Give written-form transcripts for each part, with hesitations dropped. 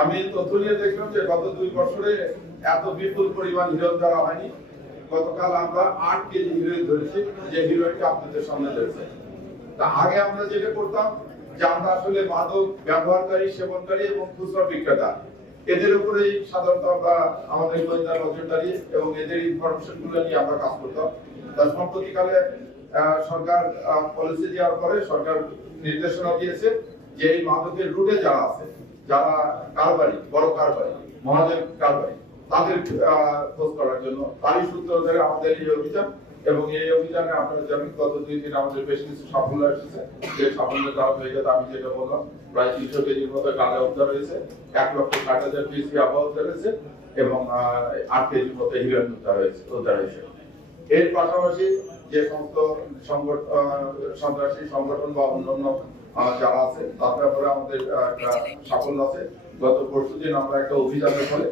আমি তথ্য নিয়ে দেখলাম যে গত 2 বছরে এত বিপুল পরিমাণ হিরোইন ধরা হয়নি। গতকাল আমরা 8 কেজি হিরোইন ধরেছি, যে হিরোইনটা আপনাদের সামনে ধরেছে। তা আগে আমরা যেটা করতাম যে আমরা আসলে মাদক ব্যবহারকারী, সেবনকারী এবং খুচরা বিক্রেতা এদের উপরেই সাধারণত আমরা আমাদের গোয়েন্দা নজরদারি এবং এদের ইনফরমেশন গুলো নিয়ে আমরা কাজ করতাম। তা সম্প্রতিকালে সরকার পলিসি দেওয়ার পরে সরকার নির্দেশনা দিয়েছে যে এই মাদকের রুটে যারা আছে, যারা কারবারি, বড় কারবারি, মহাজন কারবারি, তাদের খোঁজ করার জন্য তারই সূত্র ধরে আমাদের এই অভিযান। এবং এই অভিযানে আপনারা জানেন গত 2 দিন আমাদের বেশ কিছু সাফল্য এসেছে। যে সাফল্য দেওয়া হয়ে গেছে আমি যেটা বললাম, প্রায় 300 কেজির মতো গাঁজা উদ্ধার হয়েছে, 1,60,000 পিস ইয়াবা উদ্ধার হয়েছে এবং 8 কেজির মতো হিরোইন উদ্ধার হয়েছে। এর পাশাপাশি যে সমস্ত সন্ত্রাসী সংগঠন বা অন্যান্য যারা আছে তার ব্যাপারে আমাদের একটা সাফল্য আছে। গত পরশুদিন আমরা একটা অভিযানের ফলে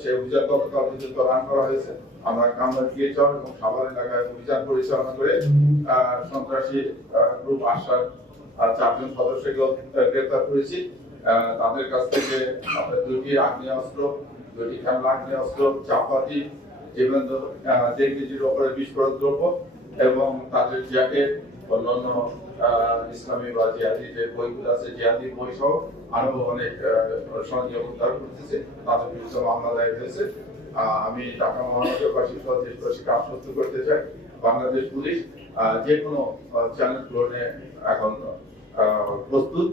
সেই অভিযান গতকাল পর্যন্ত রান করা হয়েছে। আমরা কামরাঙ্গীর গিয়েচর এবং সাভার এলাকায় অভিযান পরিচালনা করে সন্ত্রাসী গ্রুপ আশার 4 জন সদস্যকে গ্রেপ্তার করেছি। তাদের কাছ থেকে আমরা 2টি আগ্নেয়াস্ত্র, 2টি খেলনা আগ্নেয়াস্ত্র, চাপাতি, এবং 1.5 কেজির উপরে বিস্ফোরক দ্রব্য এবং তাদের জ্যাকেট, অন্যান্য ইসলামী বা জিহাদি যে বইগুলো আছে, জিহাদি বই সহ আরো অনেক সরঞ্জাম উদ্ধার করতেছে। তাদের বিরুদ্ধে মামলা দায়ের হয়েছে। আমি ঢাকা মহানগরবাসী সহ দেশবাসীকে আশ্বস্ত করতে চাই, বাংলাদেশ পুলিশ যে কোনো চ্যালেঞ্জ গ্রহণে এখন প্রস্তুত।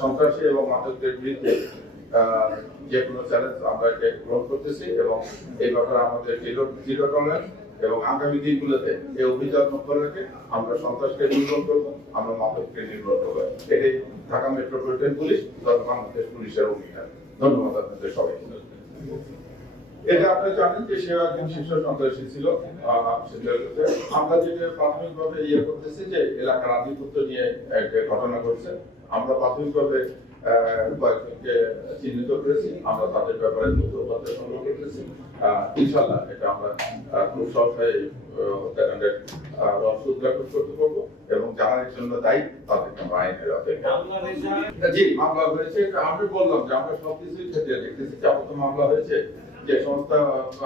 সন্ত্রাসী এবং মাদকদের বিরুদ্ধে যে কোনো চ্যালেঞ্জ আমরা এটা গ্রহণ করতেছি এবং এই ব্যাপারে আমাদের জিরো টলারেন্স এবং আগামী দিনগুলোতে এই অভিযান করে রেখে আমরা সন্ত্রাসকে নির্মূল করবো, আমরা মাদককে নির্মূল করবো। এটাই ঢাকা মেট্রোপলিটন পুলিশ তথা বাংলাদেশ পুলিশের অঙ্গীকার। ধন্যবাদ আপনাদের সবাইকে। এটা আপনারা জানেন যে সেও একজন শীর্ষ সন্ত্রাসী ছিল। আমরা যেটা প্রাথমিকভাবে করতেছি যে এলাকার আধিপত্য নিয়ে একটা ঘটনা ঘটছে। আমরা প্রাথমিকভাবে কয়েকজনকে চিহ্নিত করেছি, আমরা তাদের ব্যাপারে তথ্য সংগ্রহ করতেছি। ইনশাআল্লাহ এটা আমরা খুব সহজেই হত্যাকাণ্ডের রহস্য উদ্ঘাটন করতে পারবো এবং যারা এর জন্য দায়ী তাদেরকে আমরা আইনের আওতায়। জি, মামলা হয়েছে। আমি বললাম যে আমরা সবকিছুই ক্ষেত্রে দেখতেছি। যাবত মামলা হয়েছে, যে সংস্থা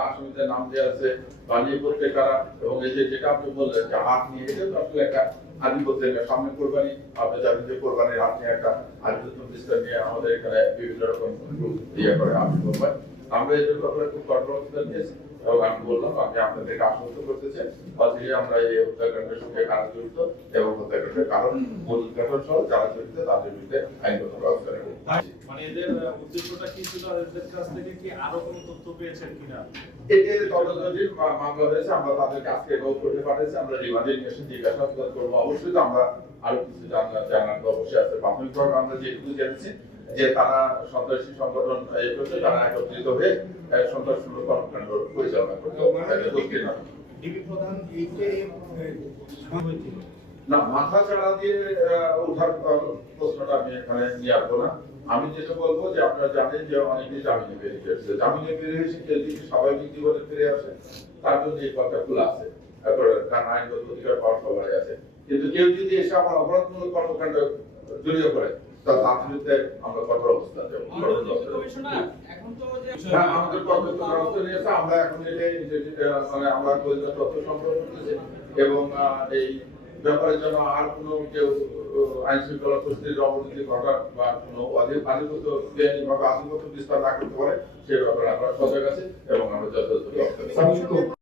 আসামিদের নাম দেওয়া আছে, বানিয়ে করতে কারা, এবং এই যে যেটা আপনি বললেন যে হাত নিয়ে, এটা তো আসলে একটা আধিপত্যের সামনে কোরবানি। আপনি জানেন যে কোরবানির হাত নিয়ে একটা আধিপত্য বিস্তার নিয়ে আমাদের এখানে বিভিন্ন রকম করে আবির্ভাব হয়। আমরা এটার ব্যাপারে খুব কঠোর অবস্থান নিয়েছি এবং আমি বললাম আমি আপনাদেরকে আশ্বস্ত করতে চাই যে আমরা এই হত্যাকাণ্ডের সঙ্গে কারা জড়িত এবং হত্যাকাণ্ডের কারণ মূল উদ্ঘাটন সহ যারা জড়িত তাদের বিরুদ্ধে আইনগত ব্যবস্থা নেব। মানে এদের উদ্দেশ্যটা কি ছিল, এদের কাছ থেকে কি আরো কোনো তথ্য পেয়েছেন কিনা? এদের তদন্তের মামলা হয়েছে, আমরা তাদেরকে আজকে কোর্টে পাঠিয়েছি। আমরা রিমান্ডে নিয়ে এসে জিজ্ঞাসাবাদ করবো। অবশ্যই তো আমরা আরো কিছু জানার তো অবশ্যই আছে। প্রাথমিকভাবে আমরা যেটুকু জেনেছি যে তারা সন্ত্রাসী সংগঠন করছে, তারা একত্রিত হয়ে সন্ত্রাসমূলক কর্মকাণ্ড পরিচালনা করতে। না, মাথা চাড়া দিয়ে ওঠার প্রশ্নটা আমি এখানে নিয়ে আসবো না। আমি যেটা বলবো যে আপনারা জানেন যে অনেকেই জামিনে বেরিয়ে এসেছে। জামিনে বেরিয়ে এসে কেউ যদি স্বাভাবিক জীবনে ফিরে আসে তার জন্য এই পথটা খোলা আছে, কারণ আইনগত অধিকার পাওয়ার সবাই আছে। কিন্তু কেউ যদি এসে আমার অপরাধমূলক কর্মকাণ্ড জড়িয়ে পড়ে তার বিরুদ্ধে আমরা কঠোর অবস্থান নেব। আমাদের কর্তব্য ব্যবস্থা নিয়েছে। আমরা এখন মানে আমরা তথ্য সংগ্রহ করতেছি এবং এই ব্যাপারে যেন আর কোনো কেউ আইন শৃঙ্খলা পরিস্থিতির অবনতি ঘটার বা কোনো আধিপত্য বিস্তার না করতে পারে সে ব্যাপারে আমরা সজাগ আছি এবং আমরা যথাযথ ব্যবস্থা